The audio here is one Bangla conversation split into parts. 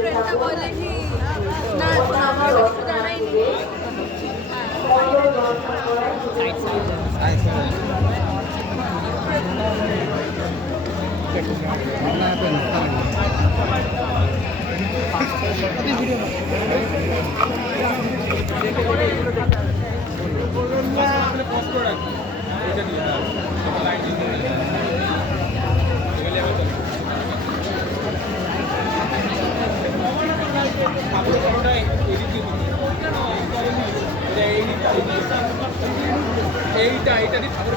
ফ্রেন্ডটা বলে কি না আমার কিছু জানাইনি এইটা দিয়ে ঠাকুর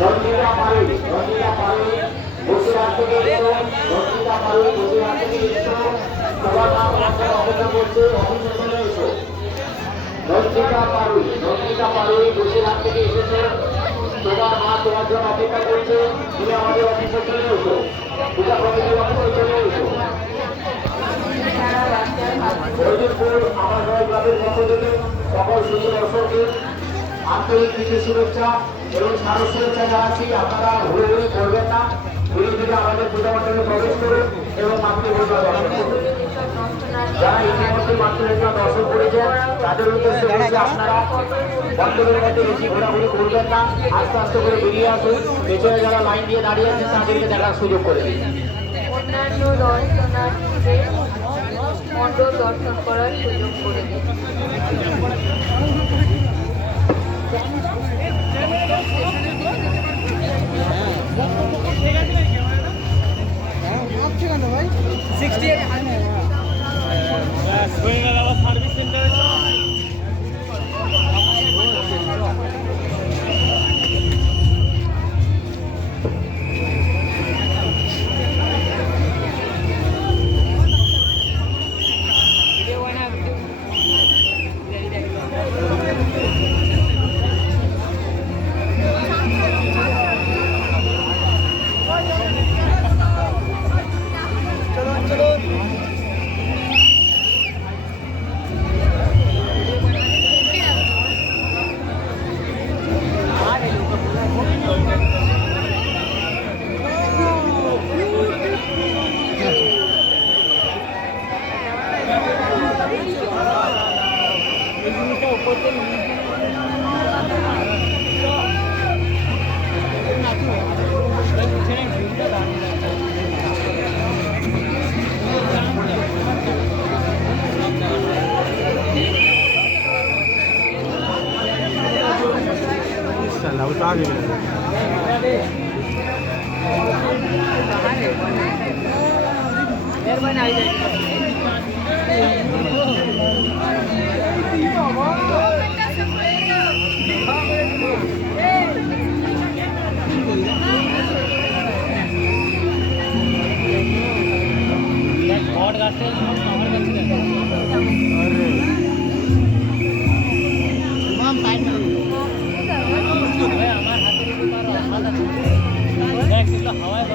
রঞ্জিতা পারুই বসিরহাট থেকে এসো। রঞ্জিতা পারুই বসিরহাট থেকে এসো। তোমার নাম রাখার অপেক্ষা করছে, অফিসে চলে এসো। রঞ্জিতা পারুই বসিরহাট থেকে এসেছো। তোমার মা তোমার জন্য অপেক্ষা করছে, তুমি আমাদের অফিসে চলে এসো। পূজা কমিটির অফিসে চলে এসো। হরিপুর আমার ক্লাবের পক্ষ থেকে সকল সুন্দর দর্শকদের আন্তরিক কিছু শুভেচ্ছা এবং স্মারক শুভেচ্ছা জানাচ্ছি। আপনারা হুড়োহুড়ি করবেন না, ধীরে ধীরে আমাদের পূজা মণ্ডপে প্রবেশ করুন এবং মাতৃপূজা দর্শন করুন। যারা ইতিমধ্যে মাতৃপূজা দর্শন করেছেন তাদের উদ্দেশ্যে বলছি, আপনারা মণ্ডপের মধ্যে বেশি ঘোরাঘুরি করবেন না, আস্তে আস্তে করে বেরিয়ে আসুন। পেছনে যারা লাইন দিয়ে দাঁড়িয়ে আছেন তাদেরকে দেখার সুযোগ করে দিন। অন্যান্য দর্শনার্থীদের মণ্ডপ দর্শন করার সুযোগ করে দিন। সার্ভিস সেন্টারে আমার হাতে হাওয়ায়